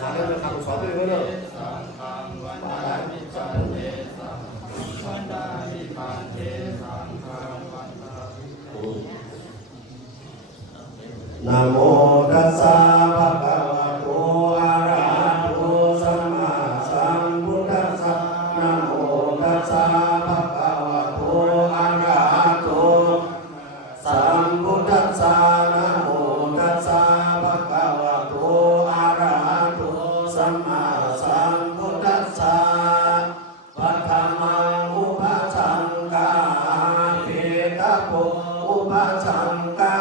สอนเลยคำสอนเลยเนอะนะโมตัสสะภะคะวะโตอะระหะโตสัมมาสัมพุทธัสสะนะโมตัสสะภะคะวะโตอะระหะโตสัมพุทธัสสะนะโมตัสสะภะคะวะโตอะระหะโตสัมมาสัมพุทธัสสะปัทมังอุปสังกาเปตะโพอุปสังกา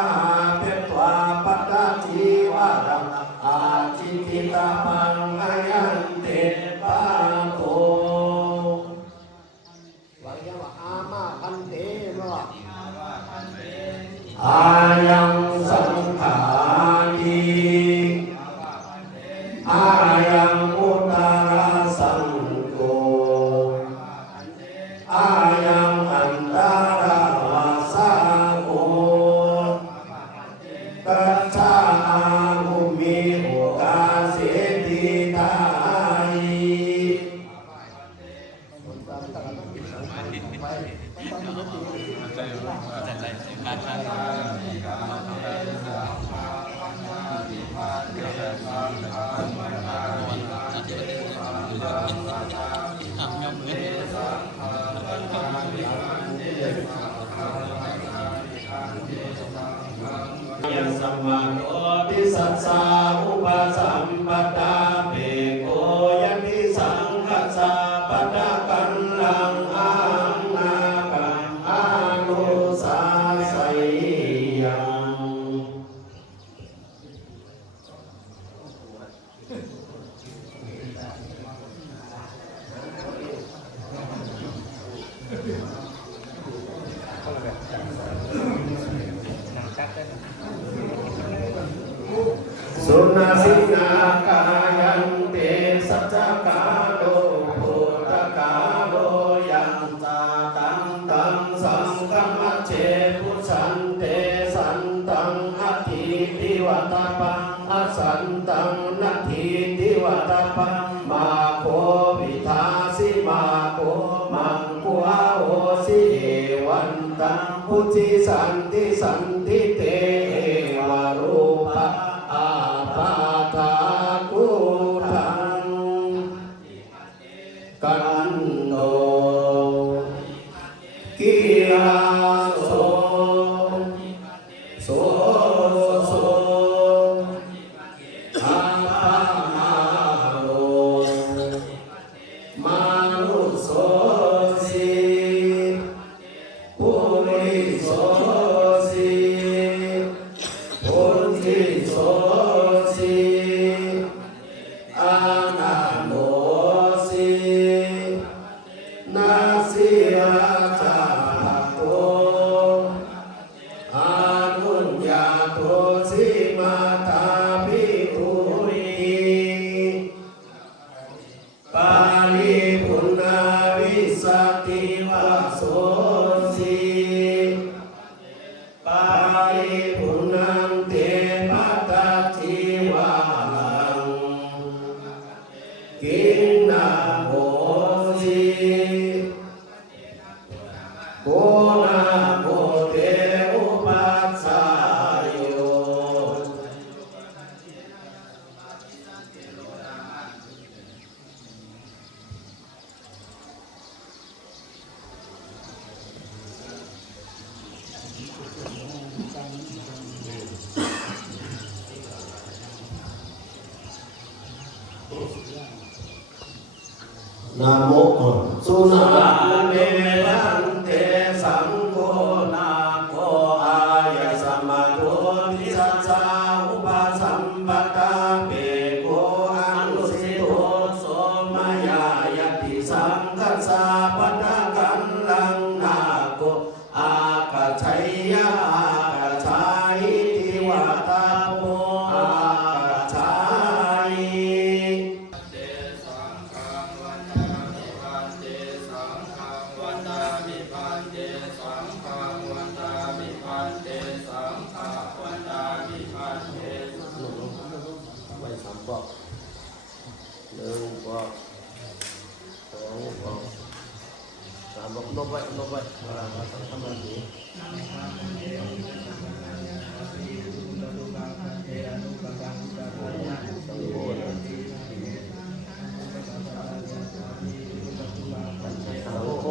เปตวาปัตตาจีวะรังอาจิติตาปังอายันเตปะโตวายะอามาพันเตมะอายังสังขารีอายังอุตตระสังโฆอายังอันตรวาสาโกกัจจามุมิโอกาเสติตายยัสสมาโตติสัสสะอุปสัมปทาเปโกยันติสังคัสสะปัฏฐกัลลังอานากังอานุสาสยังสุนัสินากายันเตสัจจกาโลภูตกาโลยังตาตังตังสังกัมมัจเจพุสันเตสันตังอธิติวัตปังอสันตังนัตถิติวัตปังมาโควิทาสิมาโคมังคุอาโอสิเอวันตังพุทธิสันติสันติเตวารูปะอาปาทากุทังกันโนกิลาโสโสโสอาปามาโลมานุโสสีปุริโสสีปุริโสสีอานาโมสีนาสีราชาโตอานุญญาโตสีมาตาภิทุรีปาริปุณณวิสติวาโสสีปาริปุณังเตปัตตาจีวาลังกินนาโมสีโกนาโมเตอุปัสสายโยนะโมสุนาเมรันเตสังโฆนาโคอายะสัมมาโททิสัสสะอุปสัมปทาเปโกอนุสิโตโสมายายติสังคัสสะปัฏฐกัลลังนาโคอากาชัยยะอากาชัยติวัตโพอากาชัย ลบไว้เวลาเราทำงานดีโอ้โห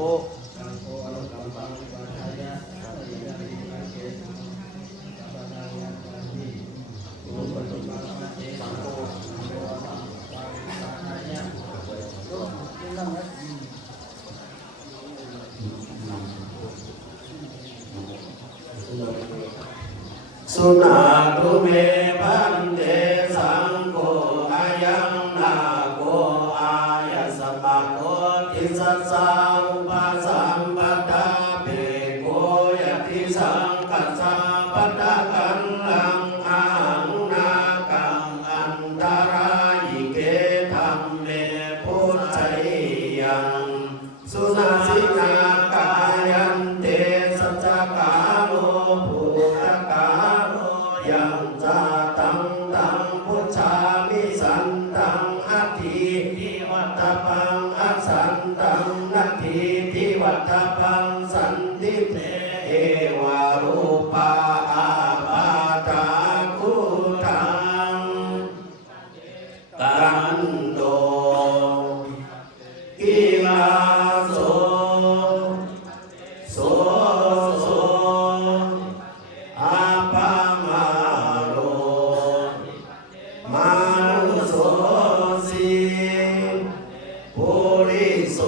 สุนาตุเมพันเตสังโฆอายังนาโกอายสมะโกทิสัสสะอุปสัมปทาเปโกยติสังกัสสะปัตตะกังลังอาหุนากังอันตรายเกธัมเมพุทธัยยังสุนาสินากายันเตสัจจกาโลภูตกาโลยังจาตังตังพุทธามิสันตังอัตถิทิวัตปังอัสสันตังนัตถิทิวัตปังสันติเตเอวารูปาอาปาตาคุตังกันโดกิลาโสโสโสอาปามาโรมานุโสสีปุริโส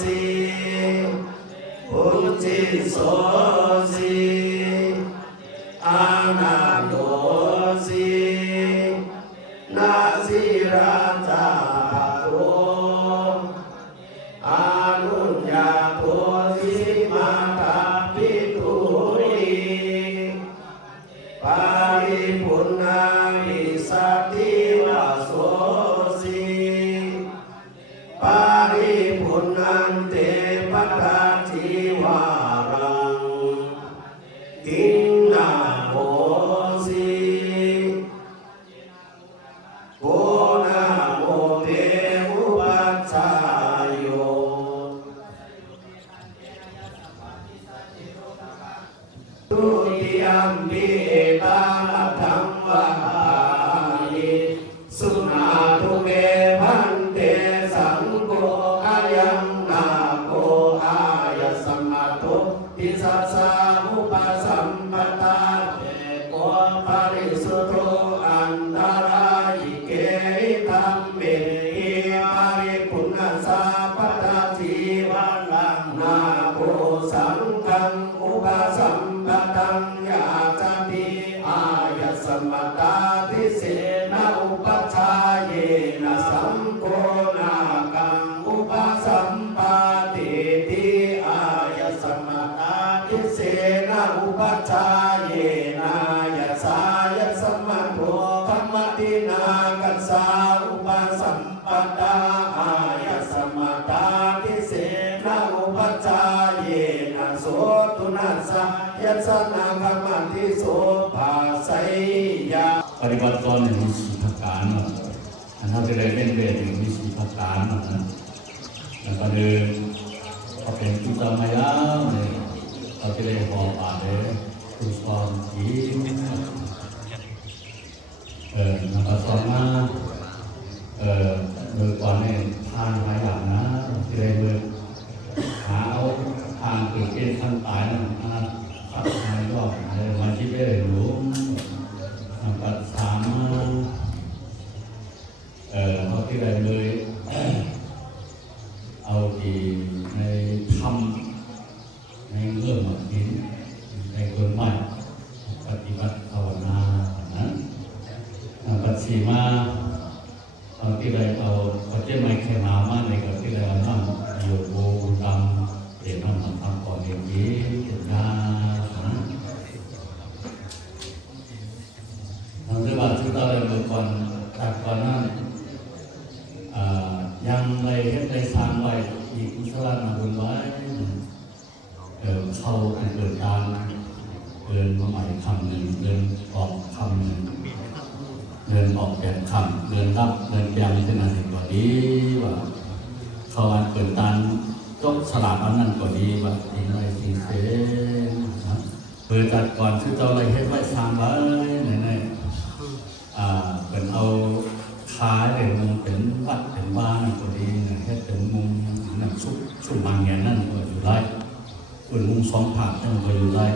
สีปุจิโสสีอานาโดสีนาสิราจาโตอานุญญาโตสิมาตาปิตุริปาริปุณณาวิสัตติวาโสสีปาริปุณณันเตปัตตาจิวารังกินนาโมสีโกนาโมเตอุปัชฌายโยทุติยมปิตาลัทธังวะหานิสุนาตุเมพันเตสังโฆอายังนาโกอายสมัตโตทิสัสสะอุปสัมปทาเปโกปริสุทโธอันตรายเกธัมเมหิปริปุณณสัพพทาจีวันลังนาโกสังฆังอุปสัมปทังยาจติอายสมัตตาทิเสนะอุปัชฌายเยนะสัมโฆนากังอุปสัมปาติติอายสมัตตาทิเสนะอุปัชฌายเยนะยะสายสมัตโตธัมมตินากัสสะอุปสัมปทาอายสมัตตาทิเสนะอุปัชฌายเยนะโสตุนัสสะยัสสนาคัมมัติ โสภาไสยาปฏิบัติตนมีสี่ประการอันนั้นจะได้เล่นเวทมีสี่ประการนะแล้วก็เดินก็เป็นจุตามายาเนี่ยเราจะได้พอป่าเลยคุสความดีแล้วก็ต่อมาโดยก่อนเนี่ยทางหลายอย่างนะจะได้เดินหาเอาทางเกิดเกณฑ์ขั้นตายนั่นนะขับทางรอบวันที่ได้รู้กับสามเขาที่ได้เลยเอาที่ในธรรมในเรื่องแบบนี้ในคนใหม่ปฏิบัติภาวนานั้นปัจฉิมาเอาที่ได้เอาปัจเจไม่แค่มามาในกับที่ได้เอานั่งโยโกดำเดี๋ยวนั่งทำก่อนเดี๋ยวนี้เดี๋ยวนะทำด้วยว่าชุดเราเลยเมื่อก่อนจากก่อนนั้นยังในเฮ็ดในสร้างไว้อีกกุศลนาบุญไว้เข้าเกิดการเดินมาใหม่คำหนึ่งเดินออกคำหนึ่งเดินออกแบบคำเดินรับเดินแปลงเป็นอะไรกว่าดีว่าเขาเกิดการ จบสลากอันนั้นก็ดีว่าดีอะไรสิเสนะเปิดจัดก่อนชื่อเจ้าอะไรเฮ็ดไว้สร้างไว้ไหนเป็นเอาขายเลยมุงเป็นวัดเป็นบ้านก็ดีเฮ็ดเป็นมุงนั่นชุบบางอย่างนั่นก็อยู่ได้เป็นมุงสองผักนั่นก็อยู่ได้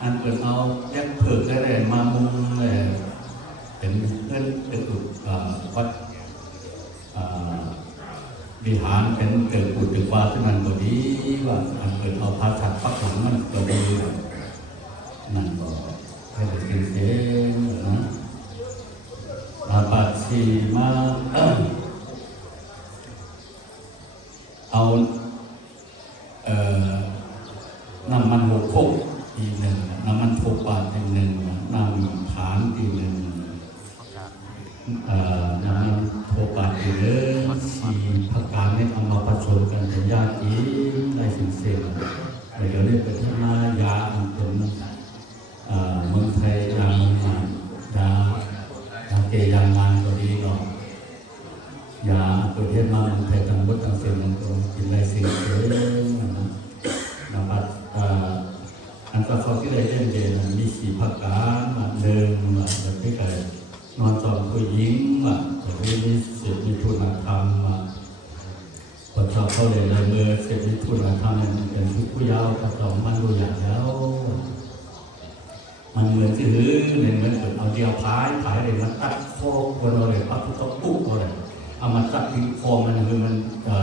อันเป็นเอาแยกเผือกได้เลยมามุงเลยเป็นเพื่อนเป็นอุดวัดวิหารเป็นเกิดปุถุว่าที่มันก็ดีว่าอันเกิดเอาพระฉัตรปักหลังมันก็ดีนั่นก็ให้เป็นสิ่งเสียนะมาปัดสีมาเอาน้ำมันหกโคกทีหนึ่งน้ำมันโคกบาททีหนึ่งน้ำฐานทีหนึ่งน้ำมันโคกบาททีหนึ่งสีผักกาดเนี่ยเอามาผสมกันเป็นยาจีได้สิ่งเสียเดี๋ยวนี้เป็นที่มายาเป็นเมืองไทยยาเมืองงานยาเกยางานก็ดีเนาะยาประเทศมาเมืองไทยต่างวัดต่างเสียงมันก็กินได้สิ่งเสียนะครับอันก็เขาที่ได้เล่นเดนมีสีผักกาดเดิมแบบที่เกิดนอนจอมผู้หญิงแบบที่มีสิทธิมีทุนธรรมพอชอบเข้าเลยเมื่อสิทธิทุนธรรมเป็นผู้ยาวก็ต้องมันดูอย่างแล้วมันเหมือนที่หื้อเหมือนเอาเดียวพายเลยมาตัดคอคนเราเลยปักทุกปุ๊บเลยเอามาตัดที่คอมันคือมัน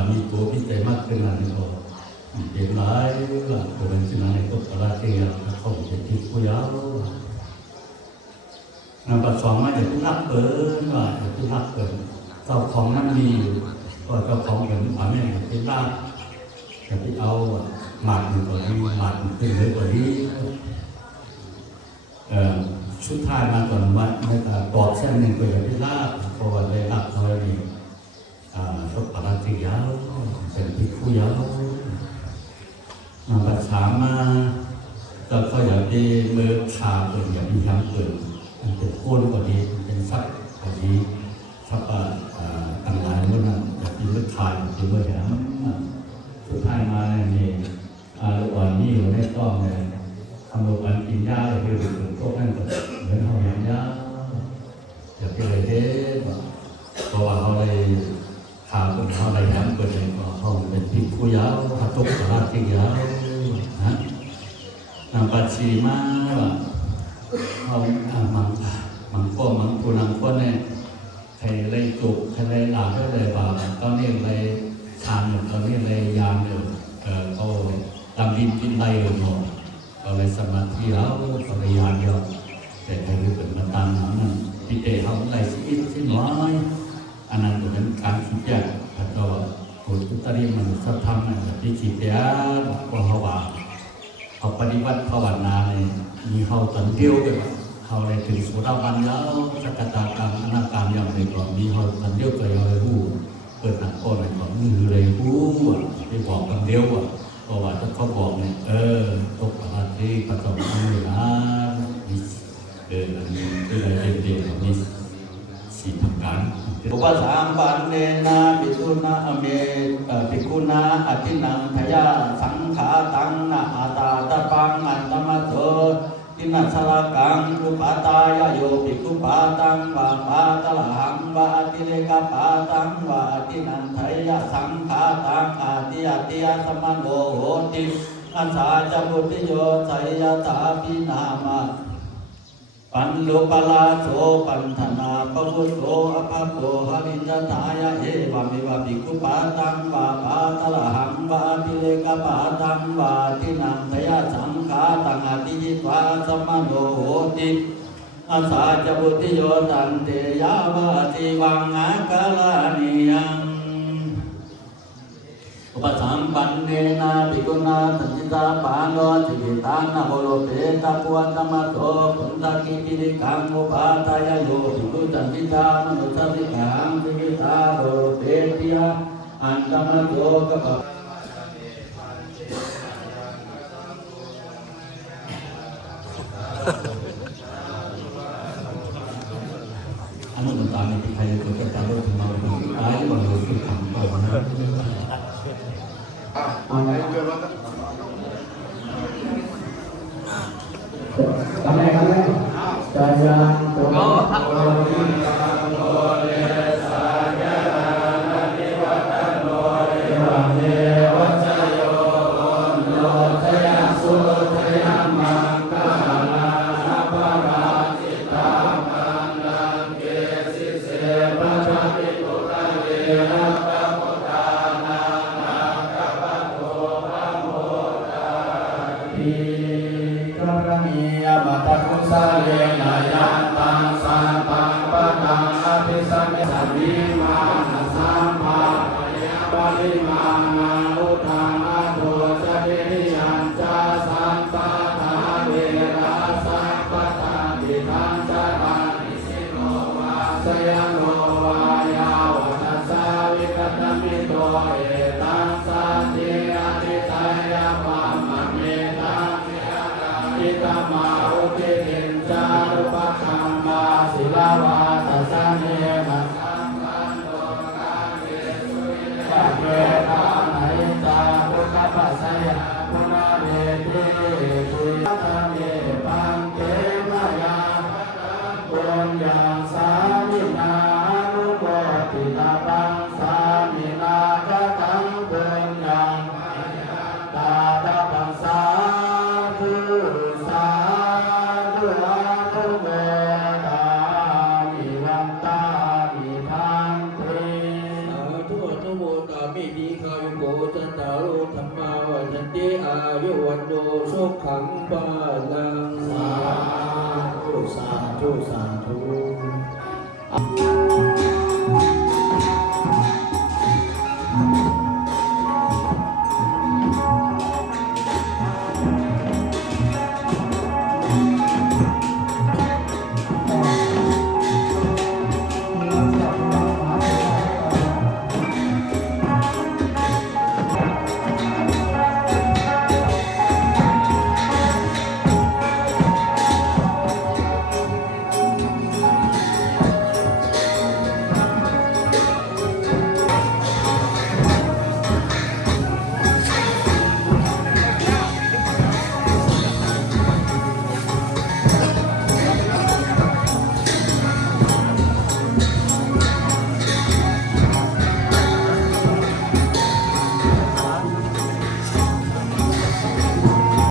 มีตัวพิเศษมากขึ้นนั่นเองเด็กหลายหลังตัวเป็นสิ่งนั้นก็ตลาดเทียมเขาเป็นที่ผู้ยาวนำปัจจุบันมาเดี๋ยวผู้รักเปิดว่าเดี๋ยวผู้รักเปิดเจ้าของนั้นมีก็เจ้าของเห็นความแม่เป็นร่างแต่ที่เอาหมัดหนึ่งตัวนี้หมัดขึ้นเลยกว่านี้ชุดท้ายมาก่อนวัดไม่แต่ปอดเส้นหนึ่งตัวอย่างที่ลาบพอวันได้รับเขาเลยมีก็ปราศยาวเป็นพิคุยาวมาปัจฉามาก็เขาอยากได้เมื่อขาเปิดอย่างที่ย้ำเปิดเป็นโค่นกว่านี้เป็นซับกว่านี้ซับต่างหลายเมื่อนั้นอยากที่เมื่อขาเป็นเมื่อแหมชุดท้ายมาเนี่ยลูกอ่อนนี่อยู่ในต้อมเลยทำลูกอ่อนกินยาเลยคือถึงโต๊ะนั่นก็เหมือนเขาอย่างยาอยากที่เลยเด้เพราะว่าเขาเลยขาเป็นเขาเลยย้ำเปิดเลยก็เขาเป็นพิคุยาวเขาตกตลาดที่ยาวนะนำปัจฉีมาเขามังผู้นำคนเนี่ยใครเลยจุกใครเลยหลับก็เลยว่าตอนนี้เลยทานอยู่ตอนนี้เลยยามอยู่เขาดำดินกินได้อยู่หมดก็เลยสมาธิแล้วก็เลยยามเดียวแต่ใครรู้เป็นมาตามนั้นที่เตะเขาได้สิน้อยอันนั้นเป็นการคิดแยกแต่ก็คนทุกตารีมันสัทธรรมแบบที่คิดแยกก็เขาว่าเขาปฏิบัติภาวนาเนี่ยมีเขาตนเดียวกันเขาเลยถึงสุราบันแล้วสักตากรรมอนาการอย่างไรก่อนมีเขาตนเดียวก็ยังเลยรู้เกิดหนักก็เลยก่อนมือเลยรู้ที่บอกกันเดียวเพราะว่าถ้าเขาบอกเนี่ยตกปราที่ประสบมือนะอันนี้คืออะไรเด่นๆมีสี่ประการอุปสามปันเนนะปิสุนะเมปิคุนะอธินังทยาสังขาตังนะอาตาตะปังอันตมะโตทินัสระกังอุปาตายโยปิคุปาตังวาปาตละหังวาติเลกปาตังวาทินันทยาสังขาตังอาติยติยสมโนโหติอาสาจบุติโยไสยตาปินามะปันโลปลาโสปันธนาปวุโตอภโตหริจตายะเอวามิวะภิกขุปาตังวาปาตละหังวาติเลกปาตังวาทินังทยาสังขาตังอติยิวาสมโนโหติอาสาจบุติโยตันเตยาวาติวังอากาลานิยังอุปสัมปันเนนะภิกขุนาสัจจิตาปานโนจิกิตานะโหโลเปตะปวันตมะโตปุณตะกิปิริกังอุปาทายโยภิกขุสัจจิตามนุสัสิกังจิกิตาโหโลเปติยะอันตมะโตกะปะอันนั้นตามที่ใครจะเกิดการรู้ถึงมาเป็นตายหรือว่ารู้สึกขำก็นะ ทำไงทำไงจายังตัวโตวิโนเรสายานานิวัตโนเรวังเนวัชโยโนทยัสสุทยัมมังกาลานาปาราจิตามังนังเกสิเสปัจจิตุระเวนะปะโมทานานังกัปปะโตปะโมทาติกรณียมัตตคุสาเลนะยันตังสัมปังปะตังอภิสัมมิสัมมิมานะสัมมาปะริมาณังอุทังอโทจเดยัญจาสัมปะทาเวระสัมปะทาติทังจารังนิสิโนวาสยโนวายาวัตสาวิกัตมิโตเอตังสันติอนิตายะปามะเมตังอิตมาอุติตินจารุปคัมมาศิลาวาตสเนนะสัมปันโตกาเกสุวิเลเกตานัยจาตุขปัสสยาปุนาเวทิติทัมเมปังเกมายาปุญญาสามินานุโมติตาปังสามินาคตังปุญญาตาตาปังสาธุสาธุอาตุโมทามิวันตามิทันเต ทุกทุโมตามิดีคายุโกจันตารุธรรมาวัฏติอายุวันโนสุขังปาลั